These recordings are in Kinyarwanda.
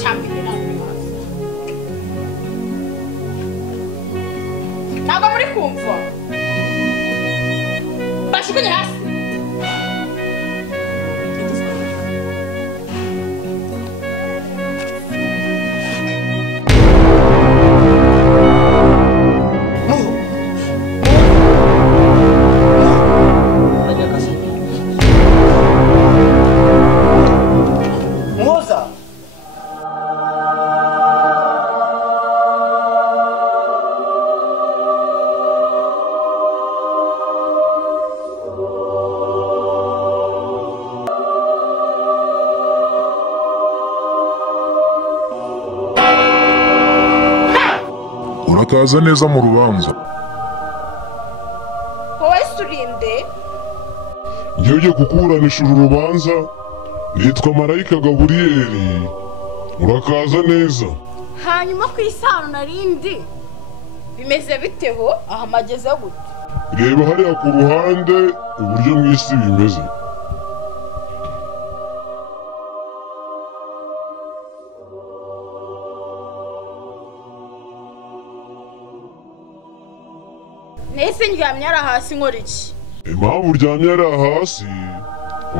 cyambere nawe hasi ntabwo muri kumva bashukunye hasi urakaza neza mu rubanza. wowe surinde Njye ugiye kukuburanisha uru rubanza nitwa Marayika Gaburiyeli. Urakaza neza. hanyuma ku isano narindi bimeze biteho aha mageze gute Reba hariya ku ruhande uburyo mu isi bimeze. nese ndyamye ara hasi nkora iki Impamvu uryamye hariya hasi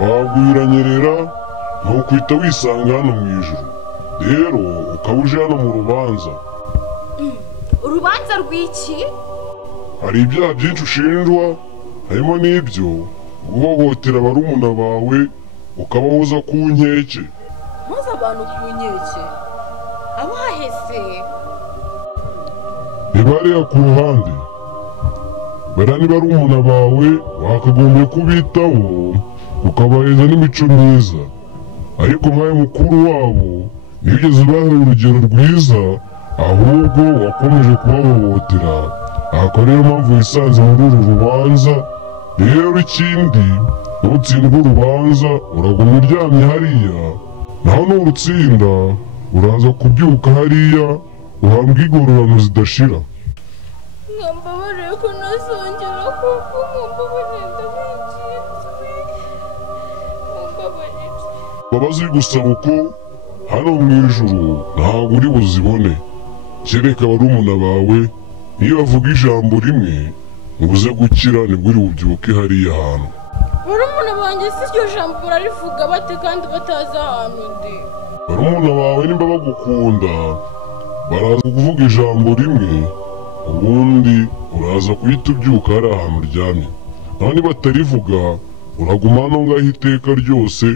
waguye uranyerera ntukwita wisanga hano mu ijuru. Rero ukaba uje hano mu rubanza. urubanza rw'iki Hari ibyaha byinshi ushinjwa, harimo n'ibyo guhohotera barumuna bawe ukabahoza ku nkeke. maze abantu ku nkeke abahese Reba hariya ku ruhande. Bara ni barumuna bawe wakagombye kubitaho ukabaheza n'imico myiza, ariko nkawe mukuru wabo ntibigeze ubaha urugero rwiza, ahubwo wakomeje kubahohotera. Aha akaba ariyo mpamvu wisanze muri uru rubanza. Rero ikindi, nutsindwa urubanza uraguma uryamye hariya, naho nurutsinda uraza kubyuka hariya uhambwe igororano zidashira. mwambabarire ko nazongera kuko mwambabarire ndabinginze mwambabarire Babazi gusaba uko hano mu ijuru ntabwo uri buzibone, kereka barumuna bawe iyo bavuga ijambo rimwe ubuze gukira nibwo uri bubyuke hariya hantu. barumuna banjye si iryo jambo bararivuga bate kandi batazi ahantu ndi Barumuna bawe nimba bagukunda baraza kuvuga ijambo rimwe, ubundi uraza guhita ubyuka hari ahantu uryamye. Naho niba batarivuga uraguma hano ngaho iteka ryose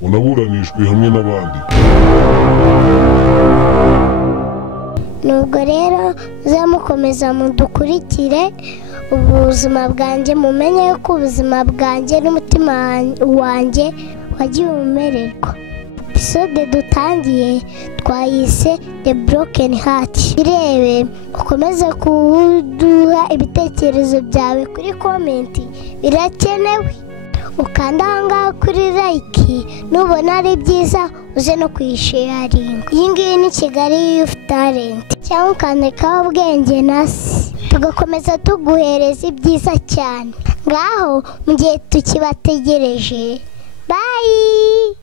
unaburanishwe hamwe n'abandi. nubwo rero muzamukomeza mudukurikire ubuzima bwanjye, mumenye ko ubuzima bwanjye n'umutima wanjye wagiye umererwa. episode dutangiye twayise The Broken Heart. birebe ukomeze kuduha ibitekerezo byawe kuri komenti, birakenewe. ukanda ahangaha kuri like nubona ari byiza uze no kuyisharinga. iyi ngiyi ni Kigali Youth Talent, cyangwa ukandikaho ubwenge nasi tugakomeza tuguhereza ibyiza cyane. ngaho mu gihe tukibategereje, bye.